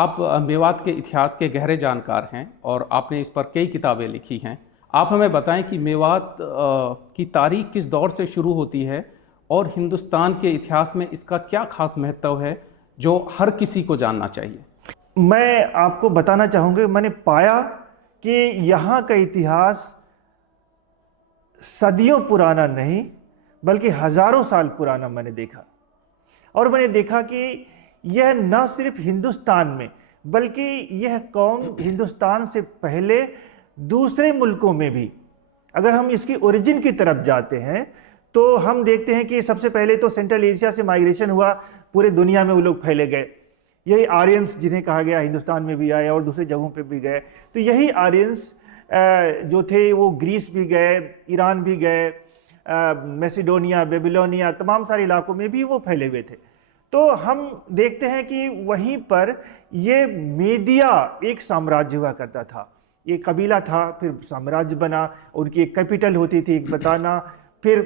आप मेवात के इतिहास के गहरे जानकार हैं और आपने इस पर कई किताबें लिखी हैं। आप हमें बताएं कि मेवात की तारीख किस दौर से शुरू होती है और हिंदुस्तान के इतिहास में इसका क्या खास महत्व है जो हर किसी को जानना चाहिए। मैं आपको बताना चाहूँगा, मैंने पाया कि यहाँ का इतिहास सदियों पुराना नहीं बल्कि हजारों साल पुराना मैंने देखा। और मैंने देखा कि यह न सिर्फ हिंदुस्तान में बल्कि यह कौम हिंदुस्तान से पहले दूसरे मुल्कों में भी, अगर हम इसकी ओरिजिन की तरफ जाते हैं तो हम देखते हैं कि सबसे पहले तो सेंट्रल एशिया से माइग्रेशन हुआ, पूरे दुनिया में वो लोग फैले गए। यही आर्यंस जिन्हें कहा गया हिंदुस्तान में भी आए और दूसरे जगहों पे भी गए। तो यही आर्यंस जो थे वो ग्रीस भी गए, ईरान भी गए, मैसिडोनिया, बेबीलोनिया, तमाम सारे इलाकों में भी वो फैले हुए थे। तो हम देखते हैं कि वहीं पर ये मेदिया एक साम्राज्य हुआ करता था। ये कबीला था, फिर साम्राज्य बना, उनकी एक कैपिटल होती थी, एक बताना। फिर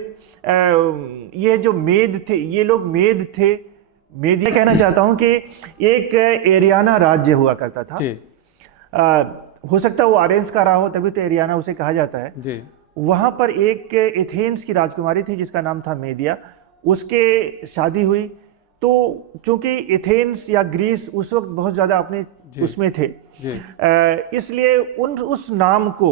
ये जो मेद थे, ये लोग मेद थे। मेदिया कहना चाहता हूँ कि एक एरियाना राज्य हुआ करता था। हो सकता है वो आर्यंस का रहा हो, तभी तो एरियाना उसे कहा जाता है जी। वहाँ पर एक एथेंस की राजकुमारी थी जिसका नाम था मेदिया, उसके शादी हुई। तो चूंकि एथेंस या ग्रीस उस वक्त बहुत ज़्यादा अपने उसमें थे, इसलिए उस नाम को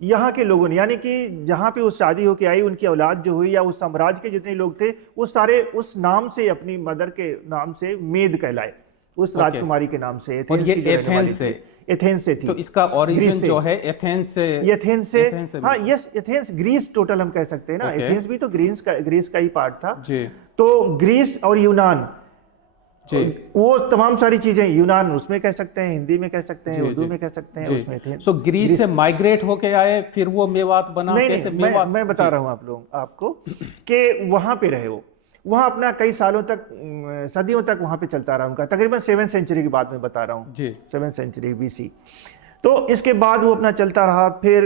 यहाँ के लोगों ने, यानी कि जहाँ पे उस शादी होके आई उनकी औलाद जो हुई या उस साम्राज्य के जितने लोग थे वो सारे उस नाम से, अपनी मदर के नाम से मेद कहलाए, उस राजकुमारी के नाम से। एथेंस से थी। तो इसका ओरिजिन जो है एथेंस से हाँ, यस, एथेंस ग्रीस टोटल हम कह सकते हैं ना। एथेंस भी तो ग्रीस का ही पार्ट था जी। तो ग्रीस और यूनान जी, वो तमाम सारी चीजें, यूनान उसमें कह सकते हैं, हिंदी में कह सकते हैं, उर्दू में कह सकते हैं, उसमें थे। सो ग्रीस से माइग्रेट होके आए, फिर वो मेवात बना। कैसे मेवात? मैं बता रहा हूँ आपको कि वहां पे रहे वो, वहाँ अपना कई सालों तक, सदियों तक वहाँ पे चलता रहा उनका। तकरीबन 7th सेंचुरी की बात मैं बता रहा हूँ जी, 7th सेंचुरी BC। तो इसके बाद वो अपना चलता रहा। फिर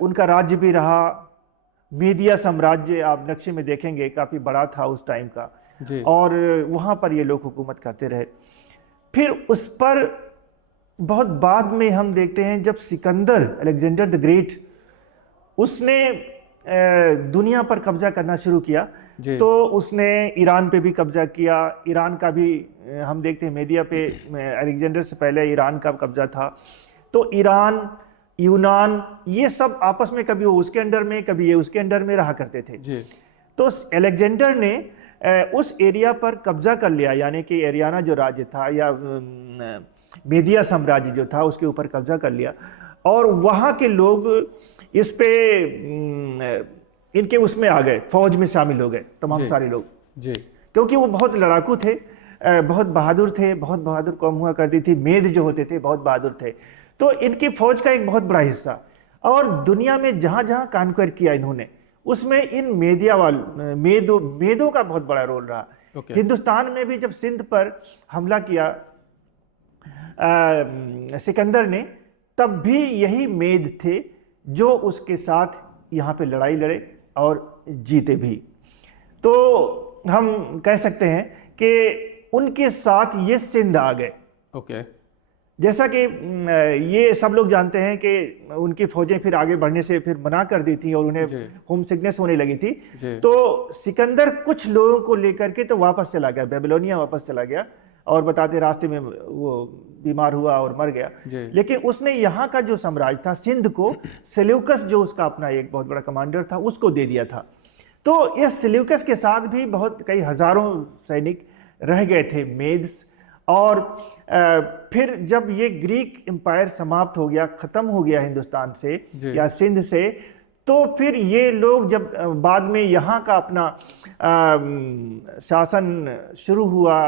उनका राज्य भी रहा। मेदिया साम्राज्य आप नक्शे में देखेंगे काफ़ी बड़ा था उस टाइम का जी। और वहाँ पर ये लोग हुकूमत करते रहे। फिर उस पर बहुत बाद में हम देखते हैं जब सिकंदर, अलेक्जेंडर द ग्रेट, उसने दुनिया पर कब्जा करना शुरू किया तो उसने ईरान पे भी कब्जा किया। ईरान का भी हम देखते हैं, मेदिया पे अलेक्जेंडर से पहले ईरान का कब्जा था। तो ईरान, यूनान, ये सब आपस में कभी वो उसके अंडर में, कभी ये उसके अंडर में रहा करते थे जी। तो अलेक्जेंडर ने उस एरिया पर कब्जा कर लिया, यानी कि एरियाना जो राज्य था या मेदिया साम्राज्य जो था उसके ऊपर कब्जा कर लिया। और वहाँ के लोग इस पे इनके उसमें आ गए, फौज में शामिल हो गए तमाम सारे लोग जी। क्योंकि वो बहुत लड़ाकू थे, बहुत बहादुर थे, बहुत बहादुर कौम हुआ करती थी। मेद जो होते थे बहुत बहादुर थे। तो इनकी फौज का एक बहुत बड़ा हिस्सा, और दुनिया में जहाँ जहाँ कानक्वेर किया इन्होंने, उसमें इन मेदों का बहुत बड़ा रोल रहा। हिंदुस्तान में भी जब सिंध पर हमला किया सिकंदर ने, तब भी यही मेद थे जो उसके साथ यहाँ पे लड़ाई लड़े और जीते भी। तो हम कह सकते हैं कि उनके साथ ये सिंध आ गए। जैसा कि ये सब लोग जानते हैं कि उनकी फौजें फिर आगे बढ़ने से फिर मना कर दी थी और उन्हें होम सिकनेस होने लगी थी। तो सिकंदर कुछ लोगों को लेकर के तो वापस चला गया, बेबीलोनिया वापस चला गया, और बताते रास्ते में वो बीमार हुआ और मर गया। लेकिन उसने यहाँ का जो साम्राज्य था सिंध को, सेल्यूकस जो उसका अपना एक बहुत बड़ा कमांडर था, उसको दे दिया था। तो इस सेल्यूकस के साथ भी बहुत कई हजारों सैनिक रह गए थे मेद्स। और फिर जब ये ग्रीक एम्पायर समाप्त हो गया, ख़त्म हो गया हिंदुस्तान से या सिंध से, तो फिर ये लोग जब बाद में यहाँ का अपना शासन शुरू हुआ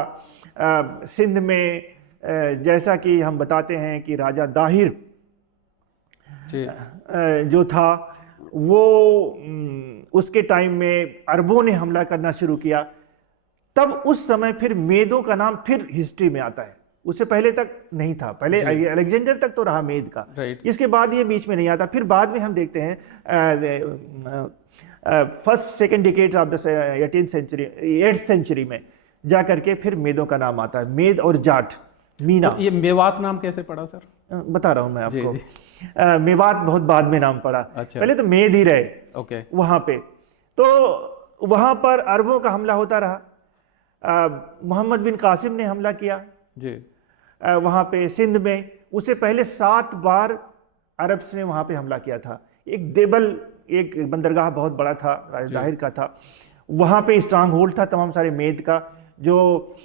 सिंध में, जैसा कि हम बताते हैं कि राजा दाहिर जो था वो उसके टाइम में अरबों ने हमला करना शुरू किया। तब उस समय फिर मेदों का नाम फिर हिस्ट्री में आता है, उससे पहले तक नहीं था। पहले अलेक्जेंडर तक तो रहा मेद का, इसके बाद ये बीच में नहीं आता। फिर बाद में हम देखते हैं first second decades of the 8th century में जा करके फिर मेदों का नाम आता है, मेद और जाट। मीना। तो ये मेवात नाम कैसे पड़ा सर? बता रहा हूँ मैं जी, आपको। मेवात बहुत बाद में नाम पड़ा। अच्छा। पहले तो मेद ही रहे ओके। वहाँ पे। तो वहाँ पर अरबों का हमला होता रहा। मोहम्मद बिन कासिम ने हमला किया जी। वहाँ पे सिंध में। उससे पहले 7 बार अरब ने वहाँ पे हमला किया था। एक देबल, एक बंदरगाह बहुत बड़ा था, राजा दाहिर का था। वहाँ पे स्ट्रांग होल्ड था तमाम सारे मेद का, जो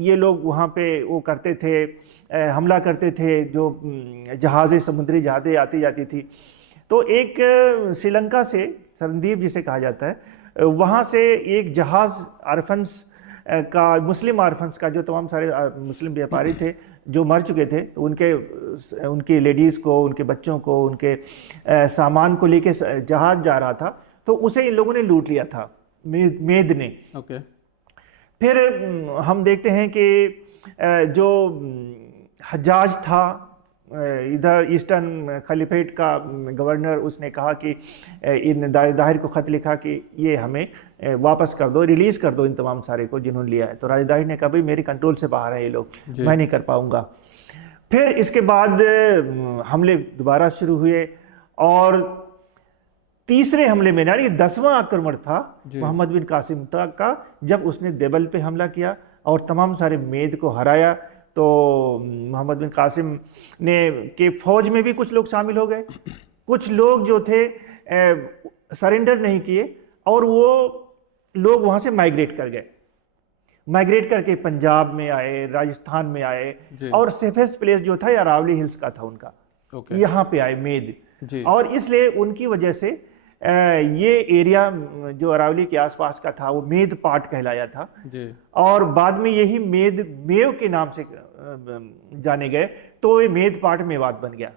ये लोग वहाँ पे वो करते थे, हमला करते थे, जो जहाज़ें, समुद्री जहाज़ें आती जाती थी। तो एक श्रीलंका से, सरनदीप जिसे कहा जाता है, वहाँ से एक जहाज़ आरफन्स का, मुस्लिम आरफन्स का, जो तमाम सारे मुस्लिम व्यापारी थे जो मर चुके थे, तो उनकी लेडीज़ को, उनके बच्चों को, उनके सामान को लेके जहाज़ जा रहा था, तो उसे इन लोगों ने लूट लिया था, मेद ने। ओके। फिर हम देखते हैं कि जो हज्जाज था इधर ईस्टर्न खलीफेट का गवर्नर, उसने कहा कि इन दाहिर को ख़त लिखा कि ये हमें वापस कर दो, रिलीज़ कर दो इन तमाम सारे को जिन्होंने लिया है। तो राजा दाहिर ने कहा भाई मेरे कंट्रोल से बाहर है ये लोग, मैं नहीं कर पाऊँगा। फिर इसके बाद हमले दोबारा शुरू हुए, और तीसरे हमले में, यानी 10वां आक्रमण था मोहम्मद बिन कासिम का, जब उसने देबल पे हमला किया और तमाम सारे मेद को हराया। तो मोहम्मद बिन कासिम ने के फौज में भी कुछ लोग शामिल हो गए, कुछ लोग जो थे सरेंडर नहीं किए, और वो लोग वहाँ से माइग्रेट कर गए। माइग्रेट करके पंजाब में आए, राजस्थान में आए, और सेफेस्ट प्लेस जो था अरावली हिल्स का था उनका, यहाँ पे आए मेद। और इसलिए उनकी वजह से ये एरिया जो अरावली के आसपास का था वो मेद पाट कहलाया था। और बाद में यही मेद मेव के नाम से जाने गए, तो ये मेद पाट मेवात बन गया।